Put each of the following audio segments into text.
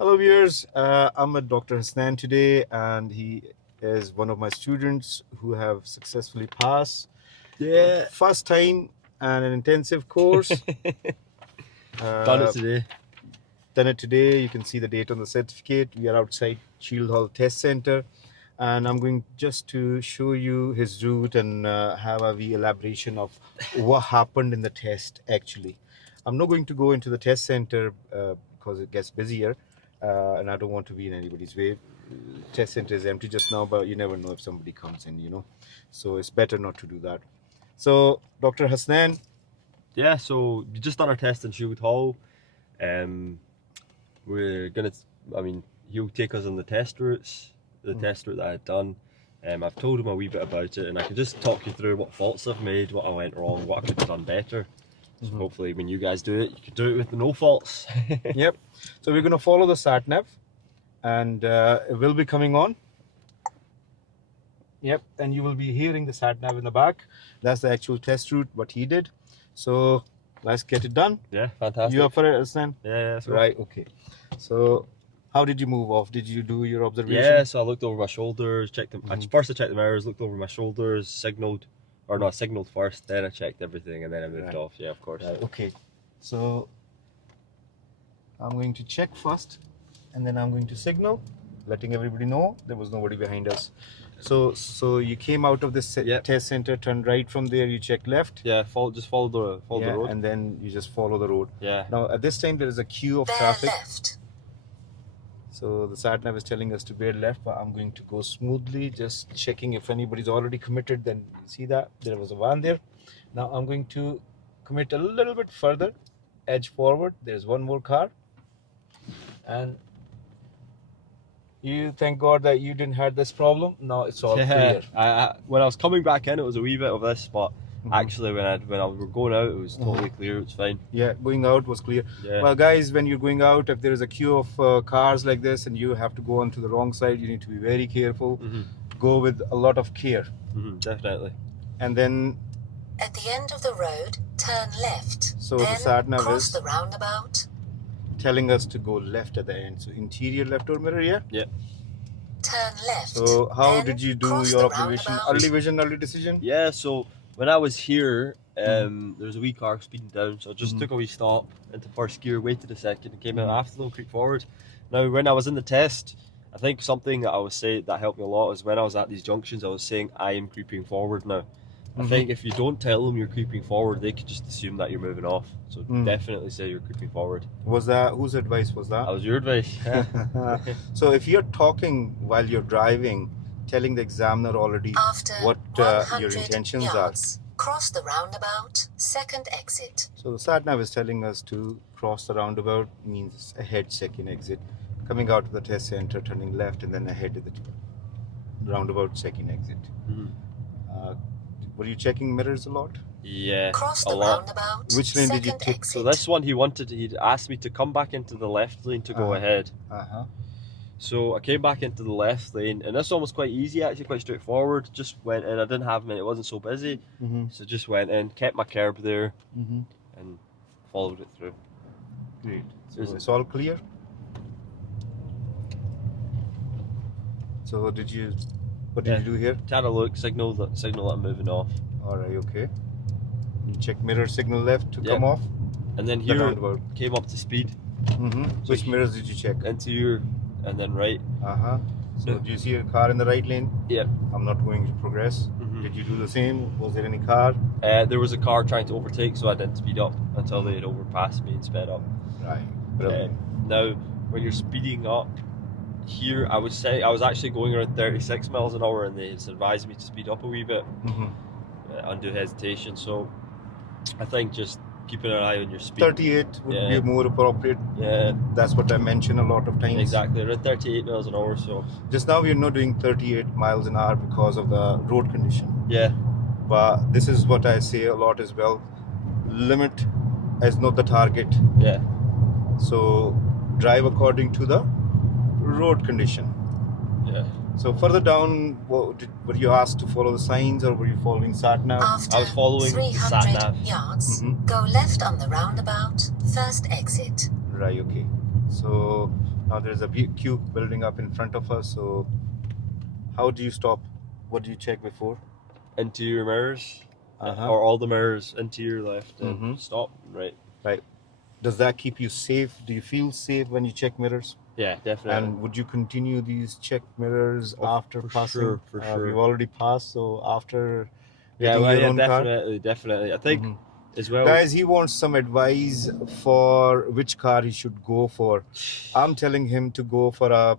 Hello viewers, I'm with Dr. Hasnan today and he is one of my students who have successfully passed. Yeah. First time and an intensive course. Done it today. Done it today. You can see the date on the certificate. We are outside Shieldhall Test Center and I'm going just to show you his route and have a wee elaboration of what happened in the test actually. I'm not going to go into the test center because it gets busier. And I don't want to be in anybody's way. Test center is empty just now, but you never know if somebody comes in, so it's better not to do that. So Dr. Hasnan, Yeah, so we just done our test in Shieldhall. We're gonna, he'll take us on the test routes, the test route that I had done. I've told him a wee bit about it, and I can just talk you through what faults I've made, what I went wrong, what I could have done better. So hopefully when you guys do it, you can do it with no faults. Yep. So we're going to follow the Satnav and it will be coming on. Yep. And you will be hearing the Satnav in the back. That's the actual test route, what he did. So let's get it done. Yeah, fantastic. You up for it, Hasnan? Yeah, right. Okay. So how did you move off? Did you do your observation? Yeah, so I looked over my shoulders, checked them. First I checked the mirrors, looked over my shoulders, signaled. Or no, I signaled first, then I checked everything, and then I moved off. Yeah, of course. Right, okay. So I'm going to check first, and then I'm going to signal, letting everybody know there was nobody behind us. So you came out of this test center, turned right from there, you check left. Yeah, just follow the road. And then you just follow the road. Yeah. Now at this time there is a queue of traffic. Left. So the Satnav is telling us to bear left, but I'm going to go smoothly, just checking if anybody's already committed. Then you see that there was a van there. Now I'm going to commit a little bit further, edge forward. There's one more car, and you thank God that you didn't have this problem. Now it's all clear. When I was coming back in, it was a wee bit of this, but actually when I was going out, it was totally clear. It's fine. Yeah, going out was clear. Yeah. Well, guys, when you're going out, if there is a queue of cars like this and you have to go onto the wrong side, you need to be very careful. Go with a lot of care. Definitely. And then at the end of the road, turn left. So then the Satnav cross the roundabout. Telling us to go left at the end. So interior left door mirror, yeah? Yeah. Turn left. So how did you do your observation? Early vision, early decision? Yeah, so when I was here, there was a wee car speeding down, so I just took a wee stop into first gear, waited a second, and came out after them, creep forward. Now, when I was in the test, I think something that I was saying that helped me a lot is when I was at these junctions, I was saying I am creeping forward now. I think if you don't tell them you're creeping forward, they could just assume that you're moving off. So definitely say you're creeping forward. Was that, whose advice was that? That was your advice. So if you're talking while you're driving, telling the examiner already what your intentions yards, cross the roundabout, second exit. So the Satnav is telling us to cross the roundabout, means ahead second exit. Coming out of the test center, turning left, and then ahead to the roundabout second exit. Were you checking mirrors a lot? Yeah, cross the a lot. Roundabout, which lane did you take? Exit. So this one he'd asked me to come back into the left lane to go ahead. So I came back into the left lane, and this one was quite easy, actually quite straightforward. Just went in, I didn't have many, it wasn't so busy. So just went in, kept my curb there, and followed it through. Great. So it's all clear? So what did you do here? Had a look, signal that I'm moving off. Alright, okay. You check mirror signal left to come off. And then here came up to speed. Which mirrors did you check? Into your, and then right. So do you see a car in the right lane? Yeah. I'm not going to progress. Did you do the same? Was there any car? There was a car trying to overtake, so I didn't speed up until they had overpassed me and sped up. Right. Brilliant. Now, when you're speeding up, here I was actually going around 36 miles an hour, and they advised me to speed up a wee bit under hesitation. So I think just keeping an eye on your speed. 38 would be more appropriate. Yeah, that's what I mentioned a lot of times. Exactly, around 38 miles an hour. So just now we're not doing 38 miles an hour because of the road condition. Yeah, but this is what I say a lot as well. Limit is not the target. Yeah. So drive according to the road condition. Yeah. So further down, were you asked to follow the signs, or were you following Satnav? After I was following 300 Satnav. yards, go left on the roundabout, first exit. Right, okay. So Now there's a big queue building up in front of us. So how do you stop? What do you check before? Interior mirrors, Uh-huh. or all the mirrors, interior left, and Mhm. stop, right. Right. Does that keep you safe? Do you feel safe when you check mirrors? Yeah, definitely. And would you continue these check mirrors Oh, after for passing? sure, for sure. We've already passed, so after Yeah, getting well, your yeah, own car. definitely. I think Mhm. as well. Guys, he wants some advice for which car he should go for. I'm telling him to go for a,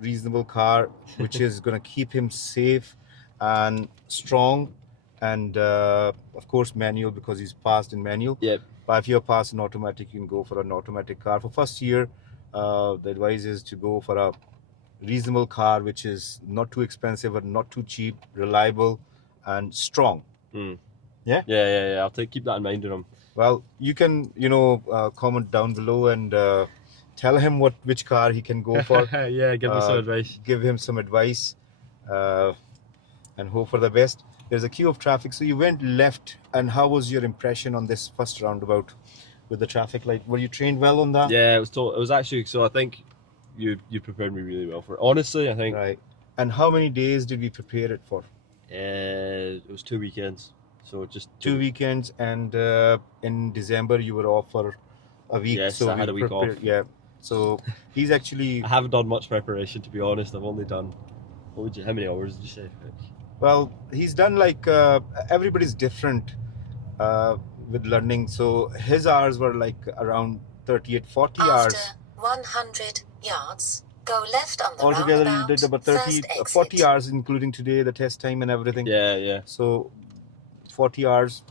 reasonable car, which is gonna keep him safe and strong, and of course manual because he's passed in manual. Yep. But if you're passed in automatic, you can go for an automatic car. For first year, the advice is to go for a reasonable car, which is not too expensive but not too cheap, reliable, and strong. Mm. Yeah? Yeah. I'll keep that in mind on him. Well, you can, comment down below and tell him which car he can go for. Yeah, give him some advice. Give him some advice, and hope for the best. There's a queue of traffic, so you went left. And how was your impression on this first roundabout with the traffic light? Were you trained well on that? Yeah, it was actually. So I think you prepared me really well for it. Honestly, I think. Right. And how many days did we prepare it for? It was 2 weekends. So just 2 weekends, and in December you were off for a week. Yes, so I had a week off. Yeah. So he's actually. I haven't done much preparation, to be honest. I've only done. How many hours did you say? Well, he's done like everybody's different with learning. So his hours were like around 38, 40 hours. After 100 yards, go left on the Altogether, roundabout. you did about 30, First exit. 40 hours, including today, the test time and everything. Yeah. So 40 hours.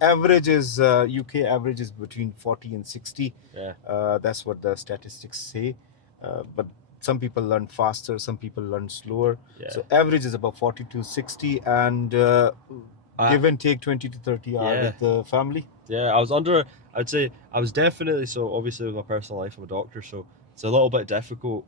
Average is UK average is between 40 and 60. Yeah. That's what the statistics say. But some people learn faster, some people learn slower. Yeah. So average is about 40 to 60, and give and take 20 to 30 hours with the family. Yeah, I'd say I was definitely, so obviously with my personal life, I'm a doctor, so it's a little bit difficult,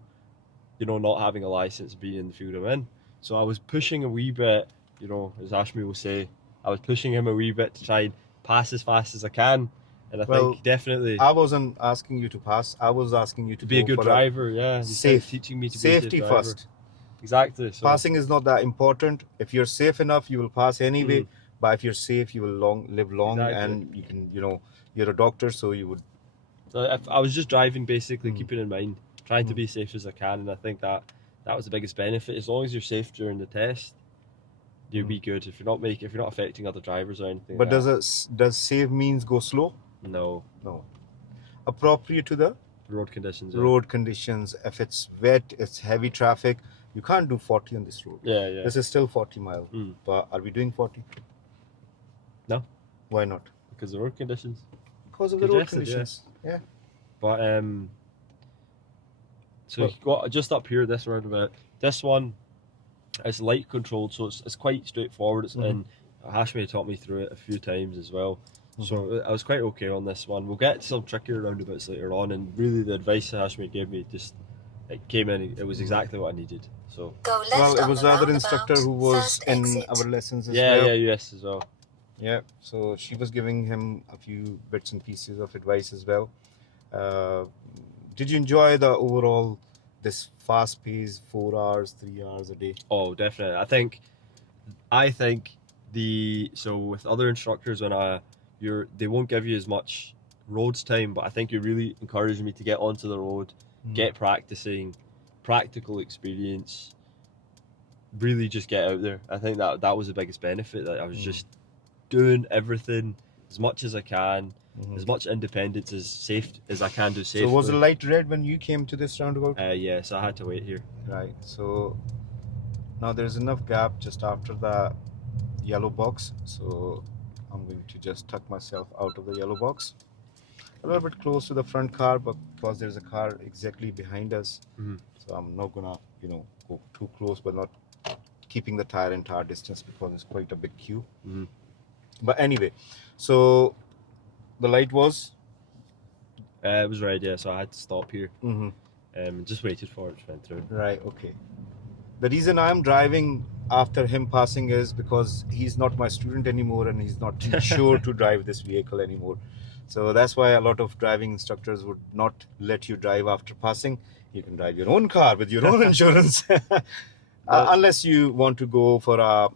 not having a license, being in the field I'm in. So I was pushing a wee bit, as Hashmi will say, I was pushing him a wee bit to try and pass as fast as I can. And I think definitely. I wasn't asking you to pass. I was asking you to be a good driver. Yeah, safe. Teaching me to safety be a safe driver. First. Exactly. So. Passing is not that important. If you're safe enough, you will pass anyway. But if you're safe, you will live long, and you can. You're a doctor, so you would. So I was just driving, basically, keeping in mind, trying to be safe as I can, and I think that was the biggest benefit. As long as you're safe during the test, you'll be good. If you're not affecting other drivers or anything. But does safe means go slow? No. Appropriate to the road conditions. Road conditions. If it's wet, it's heavy traffic, you can't do 40 on this road. Yeah. This is still 40 mile. But are we doing 40? No. Why not? Because of the road conditions. Because of the road conditions. Yeah. But so you got just up here, this roundabout. This one is light controlled, so it's quite straightforward. And Hashmi taught me through it a few times as well. So I was quite okay on this one. We'll get to some trickier roundabouts later on, and really the advice that Hashmi gave me it came in. It was exactly what I needed. So go left it was the other instructor who was in our lessons as well. US as well. Yeah, so she was giving him a few bits and pieces of advice as well. Did you enjoy the overall this fast-paced 4 hours, 3 hours a day? Oh, definitely. I think so with other instructors they won't give you as much roads time, but I think you really encouraged me to get onto the road, get practicing, practical experience, really just get out there. I think that was the biggest benefit, that I was just doing everything as much as I can, as much independence as safe as I can do safely. So was the light red when you came to this roundabout? Yes, I had to wait here. Right, so now there's enough gap just after the yellow box, so I'm going to just tuck myself out of the yellow box. A little bit close to the front car, but because there's a car exactly behind us, so I'm not gonna go too close, but not keeping the tire distance because it's quite a big queue. But anyway, so the light was it was red, yeah, so I had to stop here. Just waited for it to went through. Right, okay. The reason I'm driving after him passing is because he's not my student anymore, and he's not sure to drive this vehicle anymore. So that's why a lot of driving instructors would not let you drive after passing. You can drive your own car with your own insurance. Unless you want to go for a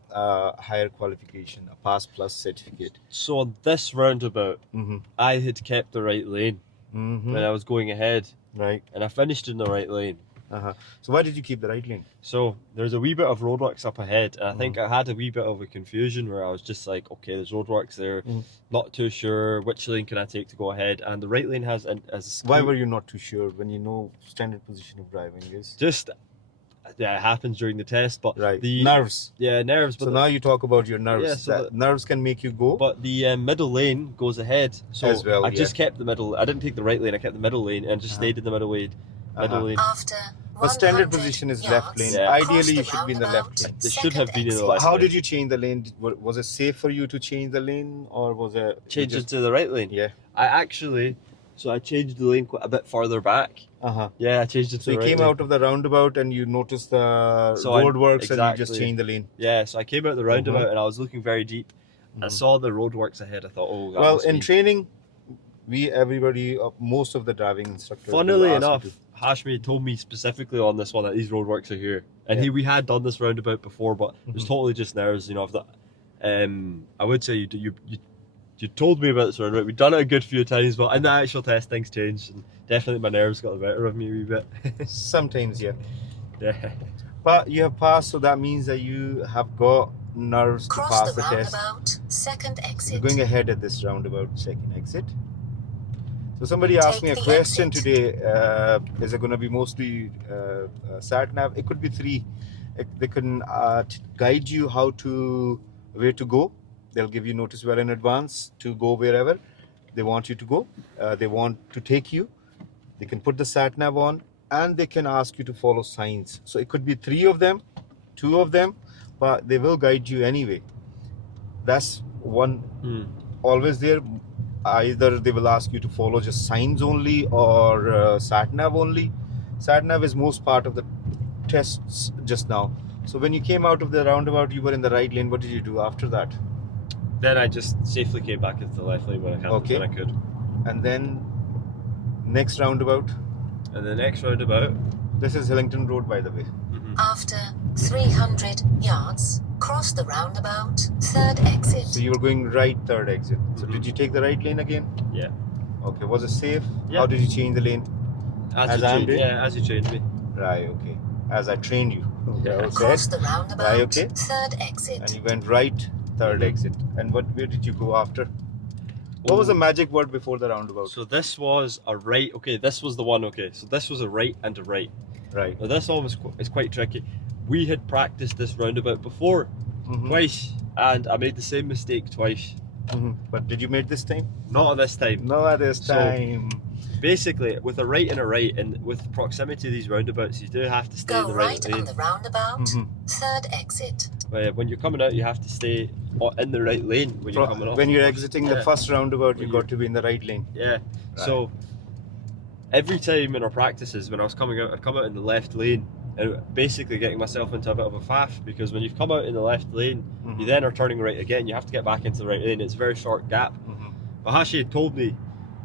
higher qualification, a Pass Plus certificate. So on this roundabout, Mm-hmm. I had kept the right lane Mm-hmm. when I was going ahead, Right. and I finished in the right lane. Uh-huh. So why did you keep the right lane? So there's a wee bit of roadworks up ahead, and I think Mm-hmm. I had a wee bit of a confusion where I was just like, okay, there's roadworks there, Mhm. not too sure which lane can I take to go ahead, and the right lane has as Why were you not too sure when you know standard position of driving is? just yeah, it happens during the test, but Right. the Nerves. yeah nerves. But So now you talk about your nerves. Yeah, so That nerves can make you go. but the middle lane goes ahead, so As well, I yeah. just kept the middle. I didn't take the right lane. I kept the middle lane and just Uh-huh. stayed in the middle lane. Middle lane. After But standard 100 position is yards, left lane. Yeah. cross Ideally, the you should be in the left roundabout, lane. They should have second been in the exit. left. How lane. did you change the lane? Was it safe for you to change the lane, or was it you Change just- into the right lane? Yeah. I actually, so I changed the lane quite a bit farther back. Uh-huh. Yeah, I changed it to So the you right came lane. out of the roundabout and you noticed the So I- roadworks and you just exactly. changed the lane. Yeah, so I came out the roundabout and I was looking very deep. I Mhm. saw the roadworks ahead. I thought, oh, that Well, must in be- training, most of the driving instructors. Funnily will ask you enough, to- Hashmi told me specifically on this one that these roadworks are here, and Yeah. we had done this roundabout before, but it was Mhm. totally just nerves. You know, if that, I would say you told me about this roundabout. We'd done it a good few times, but in the actual test, things changed, and definitely my nerves got the better of me a wee bit. Sometimes, yeah. Yeah. But you have passed, so that means that you have got nerves to Cross pass the the test. roundabout, second You're exit. going ahead at this roundabout, second exit. So somebody asked Take me a the question exit. today. Is it going to be mostly Satnav? It could be three. They can guide you where to go. They'll give you notice well in advance to go wherever they want you to go. They want to take you. They can put the Satnav on and they can ask you to follow signs. So it could be three of them, two of them, but they will guide you anyway. That's one always there. Either they will ask you to follow just signs only or Satnav only. Satnav is most part of the tests just now. So when you came out of the roundabout, you were in the right lane. What did you do after that? Then I just safely came back into the left lane when Okay. when I could. And then next roundabout. And the next roundabout. This is Hillington Road, by the way. After 300 yards, cross the roundabout, third exit. So you were going right, third exit. So Mhm. did you take the right lane again? Yeah. Okay. Was it safe? Yeah. How did you change the lane? As you I'm trained, doing? yeah, as you trained me. Right. Okay. As I trained you. Yeah. Okay. Cross the roundabout, Right, okay. third exit. And you went right, third Mhm. exit. And where did you go after? What was the magic word before the roundabout? So this was a right. Okay, this was the one. Okay, so this was a right and a right. Right. Now this one is quite tricky. We had practiced this roundabout before Mhm. twice, and I made the same mistake twice. Mhm. But did you make this time? Not on this time. No, at this So- time. Basically, with a right and a right, and with proximity to these roundabouts, you do have to stay in Go the right right on lane. the roundabout, Mhm. third exit. When you're coming out, you have to stay in the right lane when you're coming off. When you're exiting the Yeah. first roundabout, When you you- got to be in the right lane. Yeah. Right. So every time in our practices, when I was coming out, I'd come out in the left lane, and basically getting myself into a bit of a faff, because when you've come out in the left lane, Mhm. you then are turning right again. You have to get back into the right lane. It's a very short gap. Mhm. But Hashi had told me,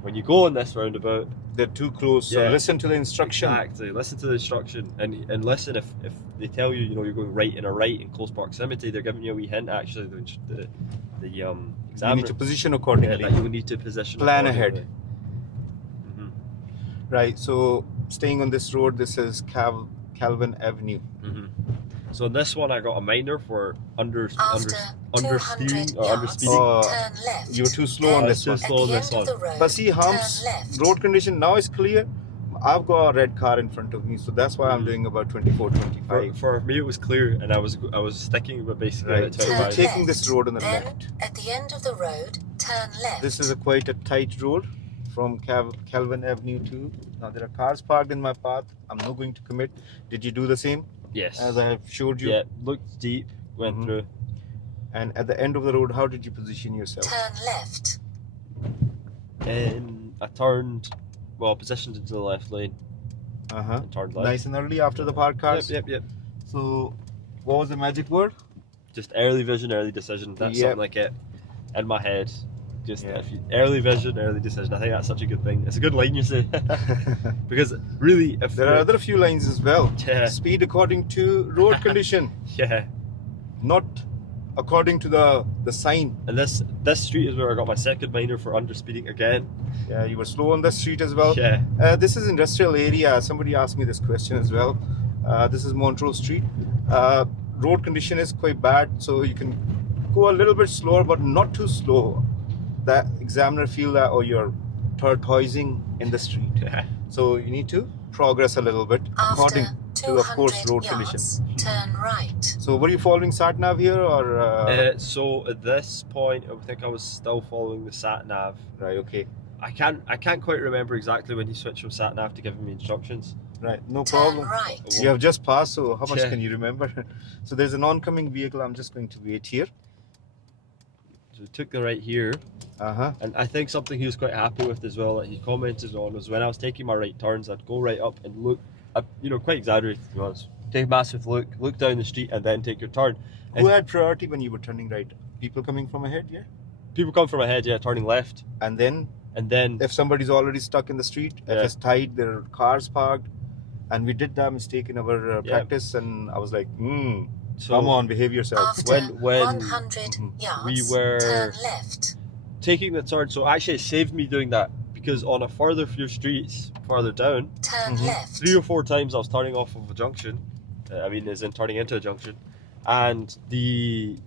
when you go on this roundabout, They're too close. So Yeah. listen to the instruction. exactly, listen to the instruction and listen. If they tell you, you're going right in a right in close proximity, they're giving you a wee hint. Actually, the You examiner, need to position yeah, accordingly. that you need to position. Plan accordingly. ahead. Mhm. Right. So staying on this road, this is Calvin Avenue. Mhm. So in this one, I got a minor for After understeering 200 or yards, underspeeding. Oh, turn left. You were too slow on Then this too one. at slow on the this end of one. the road, But see, humps, turn left. road condition now is clear. I've got a red car in front of me, so that's why I'm Mhm. doing about 24, 25. For me, it was clear, and I was sticking with basically Right. at So we're 25. taking this road on the Then, left. at the end of the road, turn left. This is quite a tight road from Calvin Avenue to. Now there are cars parked in my path. I'm not going to commit. Did you do the same Yes. as I have showed you? Yeah, looked deep, went Mhm. through. And at the end of the road, how did you position yourself? Turn left. And I turned, positioned into the left lane Uh-huh. and turned left. Nice and early after the parked cars. Yep. So, what was the magic word? Just early vision, early decision. That's Yep. something I get in my head. just Yeah. if you, early vision, early decision. I think that's such a good thing. It's a good line you say, because really, if There are other few lines as well. Yeah. Speed according to road condition, yeah, not according to the sign. and this street is where I got my second minor for underspeeding again. Yeah, you were slow on the street as well. Yeah, This is industrial area. Somebody asked me this question as well. This is Montrose Street. Road condition is quite bad, so you can go a little bit slower, but not too slow. The examiner feel that, or you're tortoising in the street. yeah. So you need to progress a little bit according After to, of course, 200 road yards, condition. turn right. So were you following Satnav here, or So at this point, I think I was still following the Satnav. right? Okay, I can't quite remember exactly when he switched from Satnav to giving me instructions. right, no Turn problem. right. You have just passed, so how much Yeah. can you remember? So there's an oncoming vehicle. I'm just going to wait here. So we took the right here, and I think something he was quite happy with as well that he commented on was when I was taking my right turns, I'd go right up and look, quite exaggerated to be honest. Take a massive look down the street, and then take your turn. Who had priority when you were turning right? People coming from ahead, yeah? People come from ahead, yeah, turning left, And then and then if somebody's already stuck in the street, if Yeah. it's tight, there are cars parked. And we did that mistake in our Yeah. practice, and I was like, so come on, behave yourself. After when 100 Mhm. yards, we were- turn left. taking the turn. So actually, it saved me doing that because on a further few streets farther down, Turn Mhm. left. 3 or 4 times I was turning off of a junction. As in turning into a junction, and the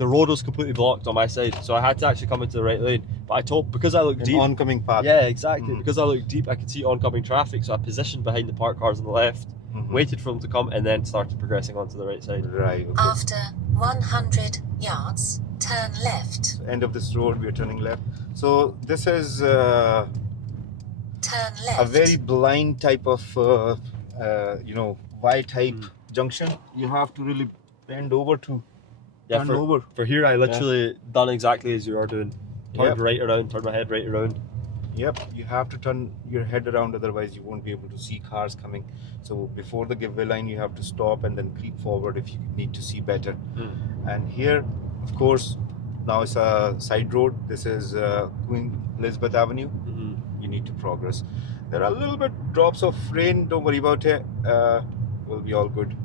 road was completely blocked on my side, so I had to actually come into the right lane. But because I looked An deep, oncoming path. yeah, exactly. Mhm. Because I looked deep, I could see oncoming traffic, so I positioned behind the parked cars on the left, Mhm. waited for them to come, and then started progressing onto the right side. Right, okay. After 100 yards, turn left. End of this road, we are turning left. So this is Turn left. a very blind type of, Y-type Mm. junction. You have to really bend over to Yeah, turn over. for here, I literally done exactly as you are doing. Turned Yep. right around, turned my head right around. Yep, you have to turn your head around, otherwise you won't be able to see cars coming. So before the giveaway line, you have to stop and then creep forward if you need to see better. And here, of course, now it's a side road. This is Queen Elizabeth Avenue. Mhm. You need to progress. There are a little bit drops of rain. Don't worry about it. We'll be all good.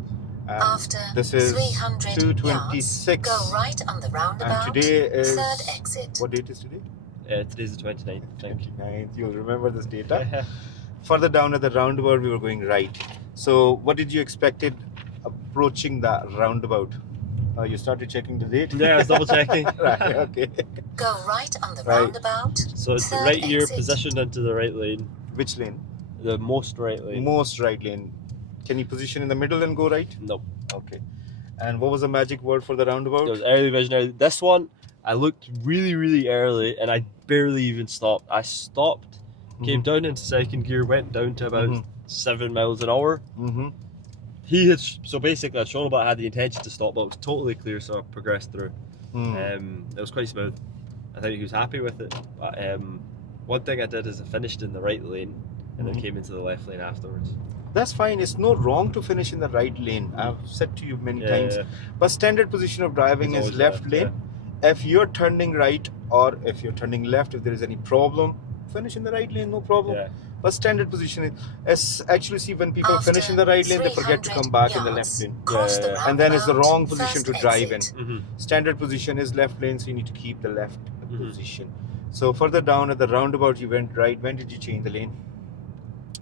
And After this is 300 yards, 226. go right on the roundabout. And today is third exit. what date is today? Today's the 29th, I think. 29th. You'll remember this data. Further down at the roundabout, we were going right. So, what did you expected approaching the roundabout? You started checking the date. Yeah, I was double checking. Right. Okay. Go right on the Right. roundabout. So it's third right here, exit. positioned into the right lane, Which lane? the most right lane. Most right lane. Can you position in the middle and go right? Nope. Okay. And what was the magic word for the roundabout? There was early vision. This one, I looked really, really early, and I barely even stopped. I stopped, came down into second gear, went down to about Mhm. 7 miles an hour. Mm-hmm. He had so basically I'd shown him, but I had the intention to stop, but it was totally clear, so I progressed through. It was quite smooth. I think he was happy with it. But one thing I did is I finished in the right lane and then Mhm. came into the left lane afterwards. That's fine. It's no wrong to finish in the right lane. I've said to you many Yeah, times. yeah. But standard position of driving It's is always left left, lane. If you're turning right or if you're turning left, if there is any problem, finish in the right lane, no problem. Yeah. But standard position is actually see when people After finish in the right lane, they forget to come back in the left yards, lane. cross the Yeah. And then it's the roundabout, wrong position to first drive in. exit. Mm-hmm. Standard position is left lane, so you need to keep the left Mhm. position. So further down at the roundabout, you went right. When did you change the lane?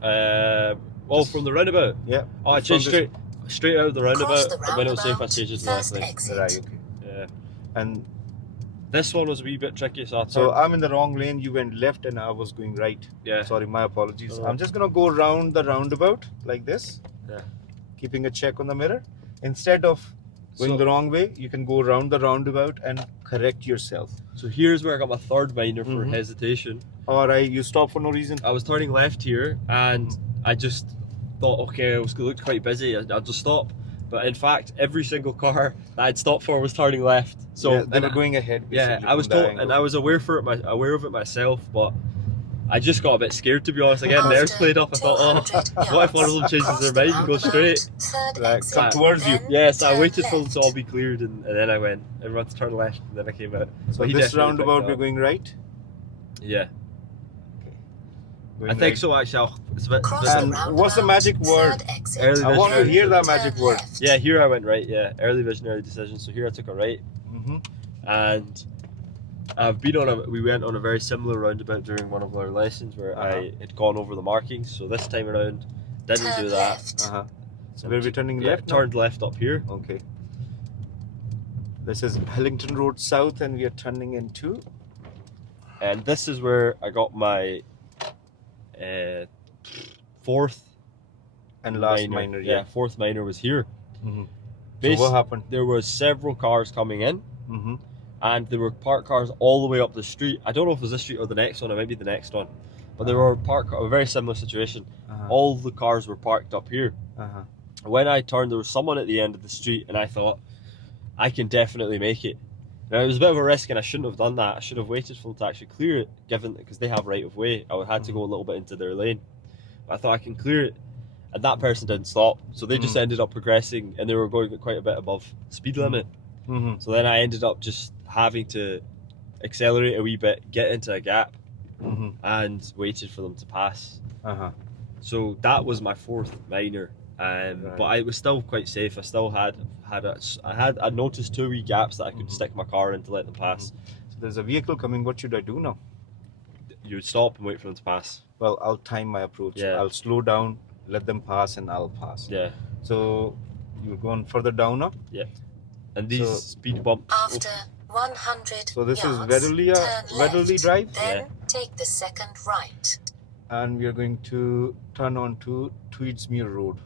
From the roundabout. Yeah. Oh, I From changed this- straight out of the roundabout. Cross the And when it was safe, I roundabout, changed it to the left first lane. exit. Right. Okay. Yeah. And This one was a wee bit tricky, so I so turned. I'm in the wrong lane. You went left, and I was going right. Yeah. Sorry, my apologies. Oh. I'm just gonna go around the roundabout like this. Yeah. Keeping a check on the mirror. Instead of going So- the wrong way, you can go around the roundabout and correct yourself. So here's where I got my third minor for Mhm. hesitation. Alright, you stop for no reason. I was turning left here, and I just thought, okay, it looked quite busy. I'll just stop. But in fact, every single car that I'd stopped for was turning left. So yeah, they and were going ahead. yeah, basically I was from that told, angle. and I was aware of it myself, but I just got a bit scared, to be honest. Again, After nerves played up. I thought, 200 what if one of them yards, changes cross their the mind and goes roundabout, straight? third Like, exit, come towards you. then Yeah, so I turn waited for them to all left. be cleared, and then I went. Everyone to turn left, and then I came out. So But he this definitely roundabout, picked we're up. going right. Yeah. Going I think right. so actually. It's a bit, Cross And the roundabout. what's the magic word? Third exit. Early I want to vision. hear that Turn magic word. left. Yeah, here I went right. Yeah, early vision, early decision. So here I took a right, Mm-hmm. and we went on a very similar roundabout during one of our lessons where I had gone over the markings. So this time around, didn't Turn do that. left. So we're turning Yeah, left now? turned left up here. Okay. This is Hillington Road South, and we are turning into. And this is where I got my fourth And last minor, yeah. fourth minor was here. Mm-hmm. So what happened? There was several cars coming in, Mm-hmm. and there were parked cars all the way up the street. I don't know if it was this street or the next one, or maybe the next one, but there were a very similar situation. All the cars were parked up here. When I turned, there was someone at the end of the street, and I thought, I can definitely make it. Now, it was a bit of a risk, and I shouldn't have done that. I should have waited for them to actually clear it, because they have right of way. I had to go a little bit into their lane. But I thought I can clear it, and that person didn't stop. So they just ended up progressing, and they were going quite a bit above speed limit. Mm-hmm. So then I ended up just having to accelerate a wee bit, get into a gap, and waited for them to pass. So that was my fourth minor. But I was still quite safe. I still I noticed two wee gaps that I could stick my car in to let them pass. So there's a vehicle coming. What should I do now? You would stop and wait for them to pass. Well, I'll time my approach. Yeah. I'll slow down, let them pass, and I'll pass. Yeah. So you're going further down now? Yeah. And these speed bumps. After 100 So this yards, is Wedderley left, Drive? Then take the second right. And we are going to turn onto Tweedsmuir Road.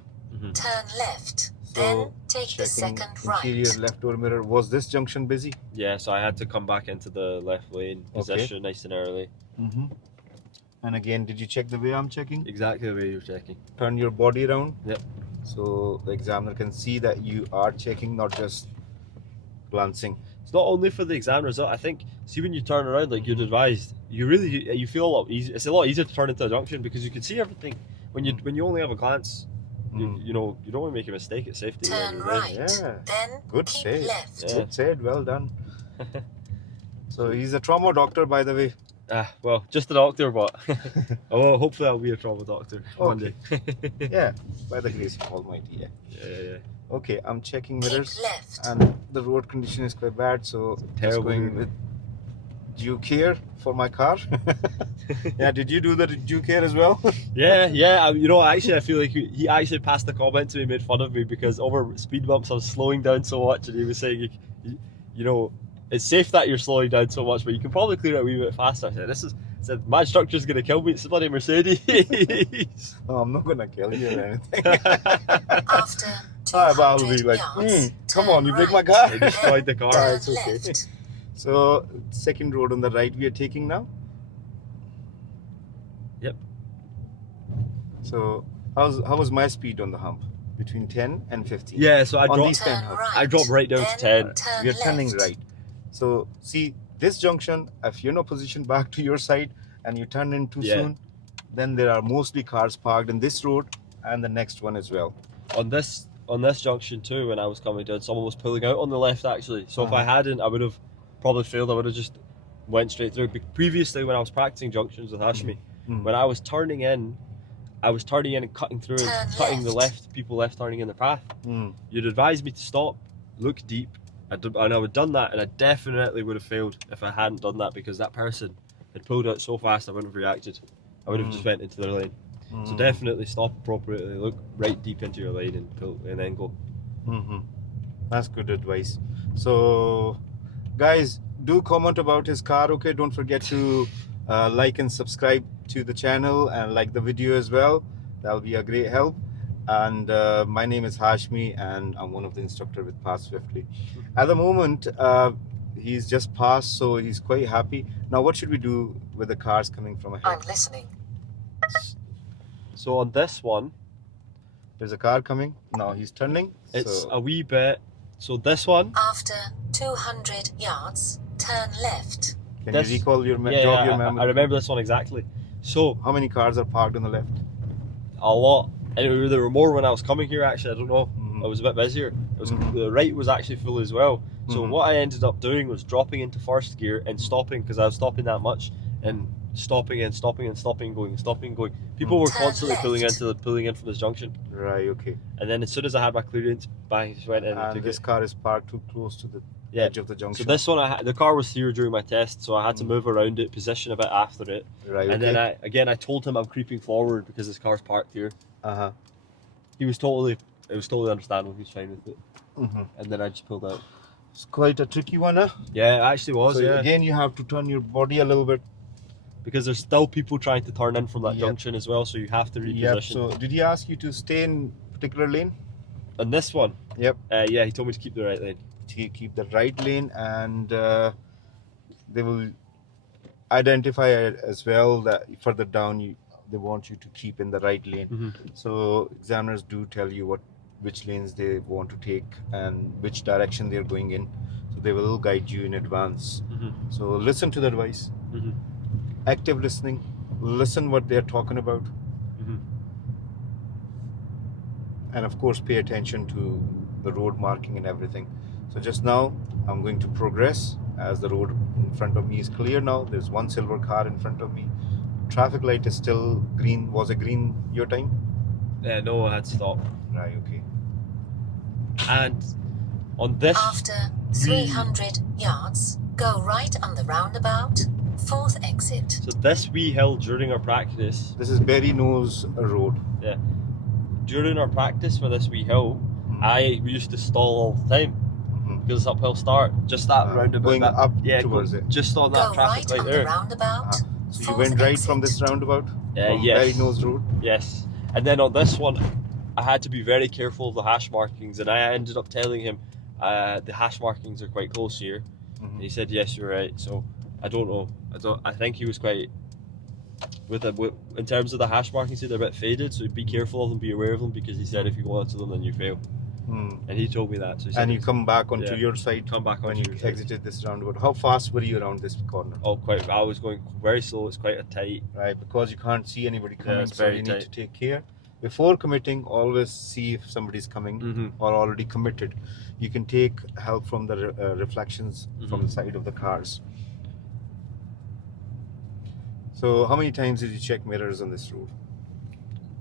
Turn left. So Then take the checking second interior right. left door mirror. Was this junction busy? Yeah, so I had to come back into the left lane position nice and early. Mm-hmm. And again, did you check the way I'm checking? Exactly the way you're checking. Turn your body around. Yep. So the examiner can see that you are checking, not just glancing. It's not only for the examiners. I think, see, when you turn around like you're advised, you feel a lot easier. It's a lot easier to turn into a junction because you can see everything. When you only have a glance, you don't want to make a mistake. It's safety. Turn right. Yeah. Then Good keep save. left. Yeah. Good said. Well done. So he's a trauma doctor, by the way. Well, just a doctor, but hopefully I'll be a trauma doctor one day. Yeah, by the grace of Almighty. Yeah. Yeah. Okay, I'm checking Keep mirrors, left. and the road condition is quite bad, so just Terrible. going with due care for my car. Yeah, did you do the due care as well? Yeah. Actually, I feel like he actually passed the comment to me, made fun of me because over speed bumps I was slowing down so much, and he was saying, it's safe that you're slowing down so much, but you can probably clear it a wee bit faster. I said, my instructor's gonna kill me. It's a bloody Mercedes. No, I'm not gonna kill you or anything. After But I'll 200 be like, yards, come on, you break my right. car. He destroyed the car. Turn It's okay. left. So, second road on the right we are taking now. Yep. So, how was my speed on the hump? Between 10 and 15. Yeah, so I On dropped. these 10 Turn humps. right. I dropped right down to 10. Then turn We are turning left. right. So, see, this junction, if you're not positioned back to your side and you turn in too soon, then there are mostly cars parked in this road and the next one as well. On this junction too, when I was coming down, someone was pulling out on the left actually. So if I hadn't, I would have probably failed. I would have just went straight through. Previously, when I was practicing junctions with Hashmi, when I was turning in and cutting through, and cutting the people left turning in the path. You'd advise me to stop, look deep, and I would have done that, and I definitely would have failed if I hadn't done that because that person had pulled out so fast I wouldn't have reacted. I would have just went into their lane. So definitely stop appropriately, look right deep into your lane and pull, and then go. That's good advice. So, guys, do comment about his car. Okay, don't forget to like and subscribe to the channel and like the video as well. That'll be a great help. And my name is Hashmi, and I'm one of the instructors with Pass Swiftly. At the moment, he's just passed, so he's quite happy. Now, what should we do with the cars coming from ahead? I'm listening. So on this one, There's a car coming. Now he's turning. it's so a wee bit. So this one, After 200 yards, turn left. can this- you recall your yeah, jog your I memory? remember this one exactly. So How many cars are parked on the left? a lot. And there were more when I was coming here. Actually, I don't know. Mhm. I was a bit busier. It was Mhm. the right was actually full as well. So Mhm. what I ended up doing was dropping into first gear and stopping because I was stopping that much, and stopping and going. People were Turn constantly pulling in from this junction. Right. Okay. And then as soon as I had my clearance, bang, just went in and And took this it. car is parked too close to the Yeah. edge of the So junction. this one, the car was here during my test, so I had to move around it, position a bit after it. Right. And Okay. then I told him I'm creeping forward because this car's parked here. Uh-huh. It was totally understandable. He was fine with it. Mm-hmm. And then I just pulled out. It's quite a tricky one, huh? Yeah, it actually was. So yeah, again, you have to turn your body a little bit. because there's still people trying to turn in from that Yep. junction as well, so you have to Yep. reposition. So did he ask you to stay in particular lane? And this one, Yep. yeah, he told me to keep the right lane. Keep the right lane, and they will identify as well that further down they want you to keep in the right lane. Mm-hmm. So examiners do tell you which lanes they want to take and which direction they're going in. So they will guide you in advance. Mm-hmm. So listen to the advice. Mm-hmm. Active listening. Listen what they're talking about. Mm-hmm. And of course pay attention to the road marking and everything. So just now I'm going to progress as the road in front of me is clear now. There's one silver car in front of me. Traffic light is still green. Was it green your time? No, I had to stop. Right, okay. And on this, After 300 yards, go right on the roundabout, 4th exit. so this wee hill during our practice, This is Berry Nose Road. during our practice for this wee hill, we used to stall all the time Mhm. because it's uphill start. Just that roundabout. Going that- up yeah, towards it. just on that Go traffic right light on the there. roundabout, So you 4th went right exit. from this roundabout? From Yes. Berry Nose Road? Yes. And then on this one, I had to be very careful of the hash markings, and I ended up telling him the hash markings are quite close here. Mhm. And he said, "Yes, you're right." So I don't know. I think he was quite in terms of the hash markings. They're a bit faded, so be careful of them, be aware of them, because he said if you go onto them, then you fail. And he told me that. So he said And you come back onto yeah. your side come back when onto you your side. exited this roundabout. How fast were you around this corner? Oh, quite. I was going very slow. It's quite a tight. Right, because you can't see anybody coming, it's so very you need tight. to take care. Before committing, always see if somebody's coming Mm-hmm. or already committed. You can take help from the reflections from Mhm. the side of the cars. So how many times did you check mirrors on this road?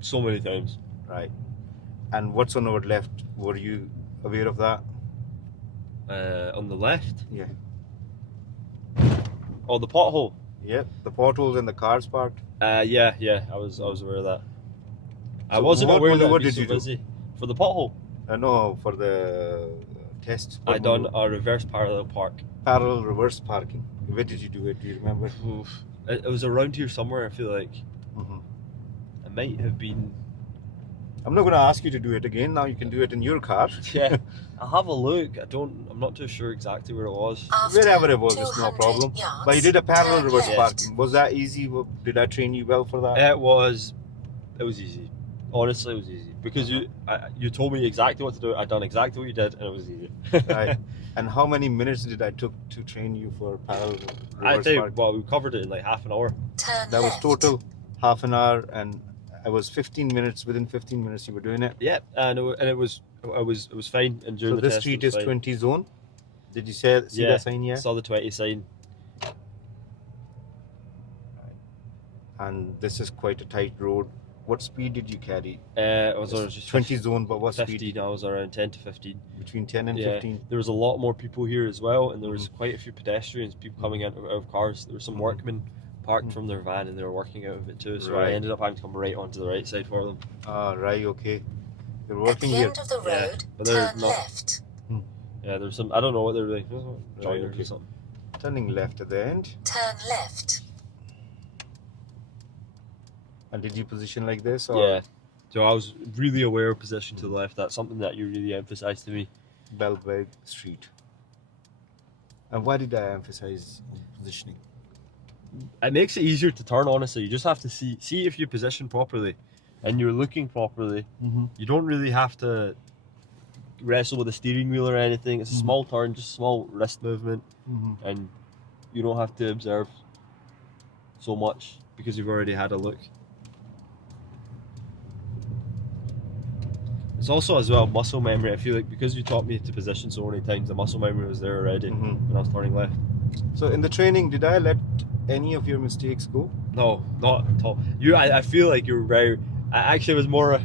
So many times. Right. And what's on our left? Were you aware of that? On the left. Yeah. Oh, the pothole. Yep. The potholes and the cars parked. Yeah. I was aware of that. I So wasn't what aware that what it'd be did so you do? busy. For the pothole, No, for the test. I What done maneuver? a reverse parallel park. Parallel reverse parking. Where did you do it? Do you remember? Oof. It was around here somewhere. I feel like Mhm. it might have been. I'm not going to ask you to do it again. Now you can do it in your car. Yeah, I'll have a look. I'm not too sure exactly where it was. After Wherever it was, it's no 200 problem. yards, But you did a parallel turn reverse left. parking. Was that easy? Did I train you well for that? It was easy. Honestly, it was easy because you told me exactly what to do. I done exactly what you did, and it was easy. Right. And how many minutes did I took to train you for parallel I reverse tell you, parking? well, we covered it in like half an hour. Turn That was left. total half an hour, and I was 15 minutes. Within 15 minutes, you were doing it. Yeah, and it was fine. And during So the this test, street it was is fine. 20 zone. Did you see Yeah. that sign? Yeah. Saw the 20 sign. And this is quite a tight road. What speed did you carry? I was on just 20 zone, but what 15. speed? I was around 10 to 15. Between 10 and Yeah. 15. There was a lot more people here as well, and there was Mhm. quite a few pedestrians, people coming out of cars. There were some workmen parked from their van, and they were working out of it too. So Right. I ended up having to come right onto the right side for them. Ah, right, okay. They're At working the here. end of the Yeah, road, but they're turn not- left. Yeah, there's some. I don't know what they're doing. Joiners okay. or something. Turning left at the end. Turn left. And did you position like this? Or Yeah. So I was really aware of position to the left. That's something that you really emphasised to me. Belbeg Street. And why did I emphasize positioning? It makes it easier to turn. Honestly, you just have to see if you position properly, and you're looking properly. Mm-hmm. You don't really have to wrestle with the steering wheel or anything. It's a small turn, just small wrist movement, Mm-hmm. and you don't have to observe so much because you've already had a look. It's also as well muscle memory. I feel like because you taught me to position so many times, the muscle memory was there already Mhm. when I was turning left. So in the training, did I let any of your mistakes go? No, not at all. I feel like you're very. I actually was more.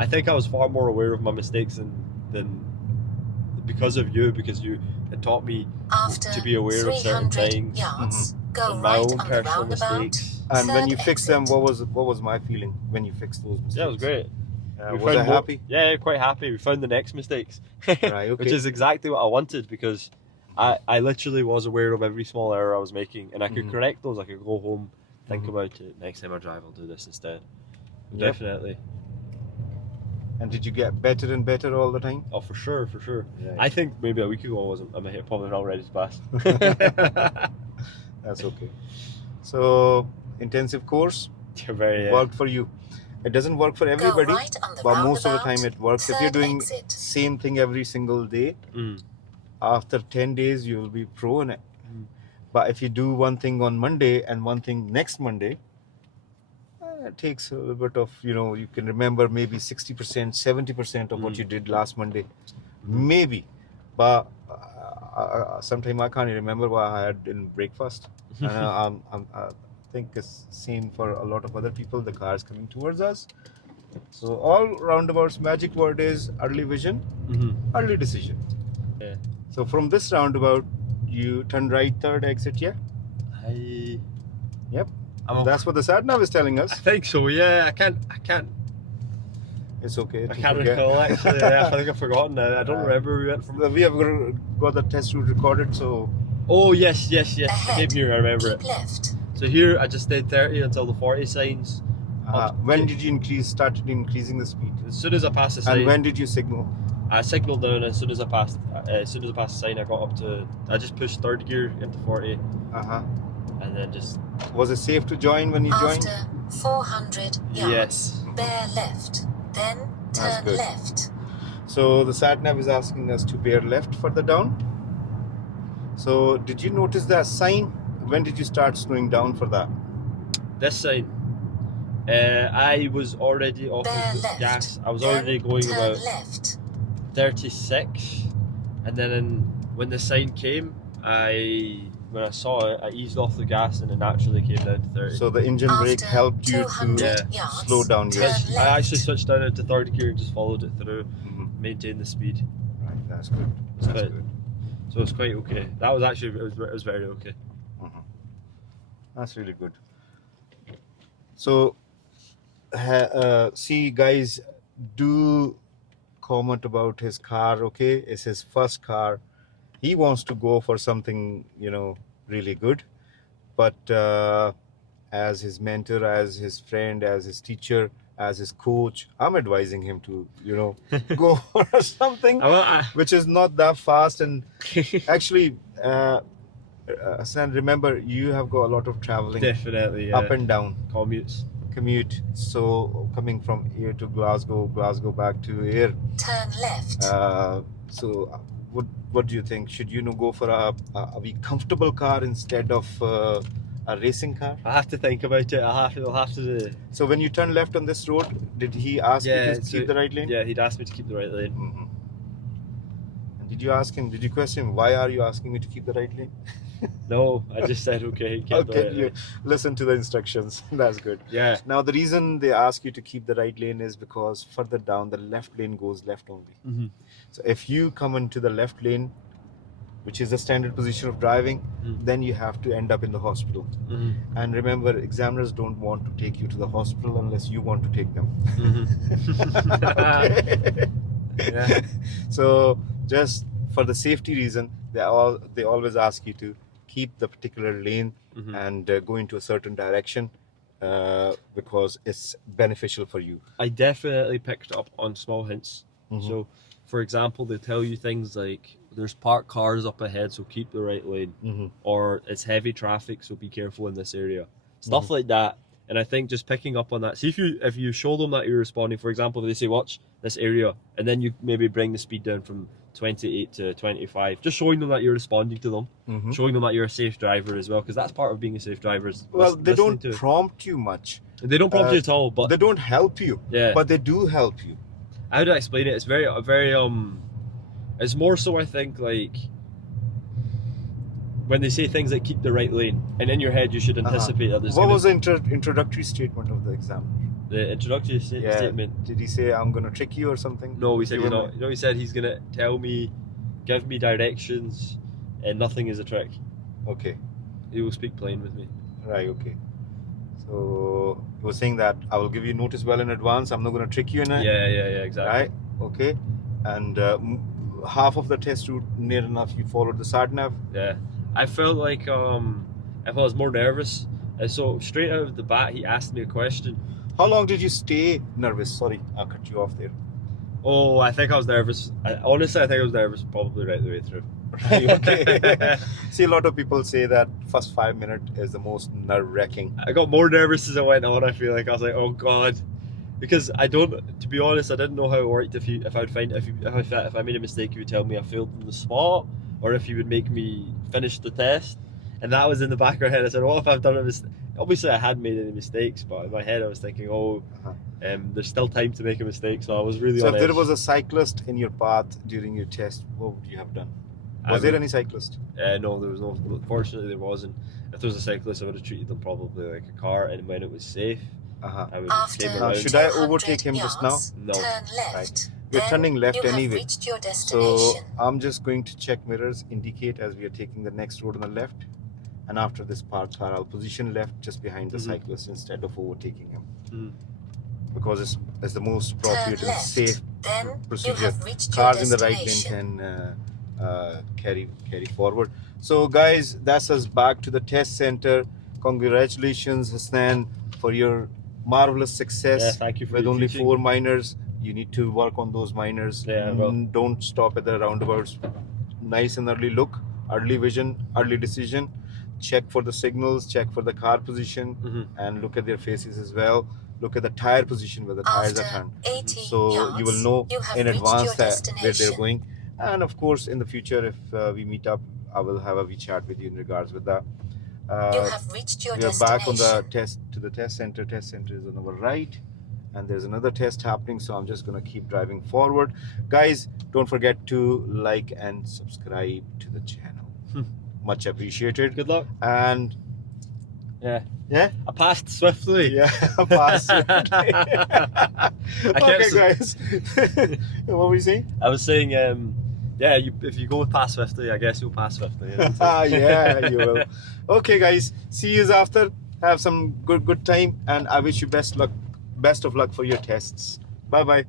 I think I was far more aware of my mistakes than because of you, because you had taught me After to be aware of certain 300 things yards, go and my right own on the personal roundabout. mistakes. And when you Third fixed them, exit. what was my feeling when you fixed those mistakes? Yeah, it was great. We Was I found more- happy? Yeah, quite happy. We found the next mistakes, Right, okay. which is exactly what I wanted, because I literally was aware of every small error I was making, and I could correct those. I could go home, think about it. Next time I drive, I'll do this instead. Yep. Definitely. And did you get better and better all the time? Oh, for sure. Yeah. I think maybe a week ago I hit probably not ready to pass. That's okay. So intensive course You're very worked for you. It doesn't work for everybody, Go right on the but most of the roundabout. time it works. If you're Third doing exit. same thing every single day, after 10 days you will be pro in it. But if you do one thing on Monday and one thing next Monday, it takes a little bit of, you can remember maybe 60%, 70% of what you did last Monday. Maybe. But sometimes I can't remember what I had in breakfast. And I think it's same for a lot of other people. The cars coming towards us. So all roundabouts magic word is early vision, early decision. Yeah. So from this roundabout, you turn right, third exit, yeah? Yep. That's what the Satnav is telling I us. think so. Yeah, I can't. It's okay. I to can't forget. recall actually. Yeah, I think I've forgotten now. I don't remember where we went from. We have got the test route recorded, so Oh yes. I Ahead. came here. I remember Keep it. left. So here I just stayed 30 until the 40 signs. when did you started increasing the speed? As soon as I passed the sign, And when did you signal? I signalled down. As soon as I passed the sign, I got up to. I just pushed third gear into 40, and then just. Was it safe to join when you joined? After 400 yards, Yes. bear left. Then That's turn good. left. So the Satnav is asking us to bear left further down. So did you notice that sign? When did you start slowing down for that? This sign. I was already off Bear of left. gas. I was Then already going turn about left. 36, and then when the sign came, when I saw it, I eased off the gas and it naturally came down to 30. So the engine brake After helped you 200 to yards, slow down your turn speed. I left. actually switched down into third gear and just followed it through, maintained the speed. Right, that's good. It's That's quite- good. So it's quite okay. That was actually it was very okay. That's really good. So, see, guys, do comment about his car. Okay, it's his first car. He wants to go for something, really good. But as his mentor, as his friend, as his teacher, as his coach, I'm advising him to, go for something which is not that fast. And actually, Hassan, remember, you have got a lot of traveling Definitely, yeah. up and down commute. So coming from here to Glasgow back to here. Turn left. So what do you think? Should you go for a wee comfortable car instead of a racing car? I have to think about it. I'll have to. So when you turn left on this road, did he ask you to keep the right lane? Yeah, he'd asked me to keep the right lane. And did you question him, why are you asking me to keep the right lane? No, I just said okay. Keep the Okay, right you lane. listen to the instructions. That's good. Yeah. Now the reason they ask you to keep the right lane is because further down the left lane goes left only. So if you come into the left lane, which is the standard position of driving, then you have to end up in the hospital. And remember, examiners don't want to take you to the hospital unless you want to take them. Okay. Yeah. So just for the safety reason, they always ask you to keep the particular lane and go into a certain direction because it's beneficial for you. I definitely picked up on small hints. So, for example, they tell you things like there's parked cars up ahead, so keep the right lane, or it's heavy traffic, so be careful in this area. Stuff like that. And I think just picking up on that. See, if you show them that you're responding, for example, if they say watch this area, and then you maybe bring the speed down from 28 to 25, just showing them that you're responding to them, showing them that you're a safe driver as well, because that's part of being a safe driver. Is Well, they listening don't to. prompt you much. They don't prompt you at all, but They don't help you. Yeah. But they do help you. how do I explain it? It's very it's more so, I think, like, when they say things like keep the right lane, and in your head you should anticipate that there's What gonna, was the introductory statement of the examiner? the introductory statement. Did he say I'm gonna trick you or something? No, he said You he's were- not. He said he's gonna tell me, give me directions, and nothing is a trick. Okay. He will speak plain with me. Right. Okay. So he was saying that I will give you notice well in advance. I'm not gonna trick you in it. Yeah, exactly. Right. Okay. And half of the test route near enough you followed the Satnav. Yeah, I felt like I was more nervous. And so straight out of the bat, he asked me a question. How long did you stay nervous? Sorry, I cut you off there. Oh, I think I was nervous. Honestly, I think I was nervous probably right the way through. Right, okay. See, a lot of people say that first 5 minutes is the most nerve-wracking. I got more nervous as I went on. I feel like I was like, oh god, because to be honest, I didn't know how it worked. If I made a mistake, you would tell me I failed on the spot, or if you would make me finish the test. And that was in the back of my head. I said, what if I've done a mistake? Obviously, I hadn't made any mistakes, but in my head, I was thinking, there's still time to make a mistake. So I was really. So on if there edge. was a cyclist in your path during your test, what would you have done? Was there any cyclist? No, there was no. Fortunately, there wasn't. If there was a cyclist, I would have treated them probably like a car, and when it was safe, I would have After came Now, around. should I overtake him just now? yards, No. Turn left. Right. We're Then turning left you have anyway. reached your So destination. I'm just going to check mirrors, indicate as we are taking the next road on the left. And after this parked car, I'll position left just behind the cyclist instead of overtaking him. Because it's the most appropriate and left. safe Then you procedure. have reached your Cars in the right lane destination. can carry forward. So guys, that's us back to the test center. Congratulations, Hassan, for your marvelous success. Yeah, thank you for With your only teaching. 4 minors, you need to work on those minors. Yeah, I will. Don't stop at the roundabouts. Nice and early look, early vision, early decision. Check for the signals, check for the car position, and look at their faces as well. Look at the tire position where the tires are After turned. 80 So yards, you will know you have in reached advance your that where they're destination. going. And of course, in the future, if we meet up, I will have a wee chat with you in regards with that. You have reached your We are back on destination. the test center. Test center is on our right, and there's another test happening. So I'm just gonna keep driving forward, guys. Don't forget to like and subscribe to the channel. Much appreciated. Good luck. And Yeah. yeah, I passed swiftly. yeah, pass. kept Okay, s- guys. What were you saying? I was saying, if you go past swiftly, I guess you'll pass swiftly. Yeah, you will. Okay, guys. See you after. Have some good time, and I wish you best of luck for your tests. Bye bye.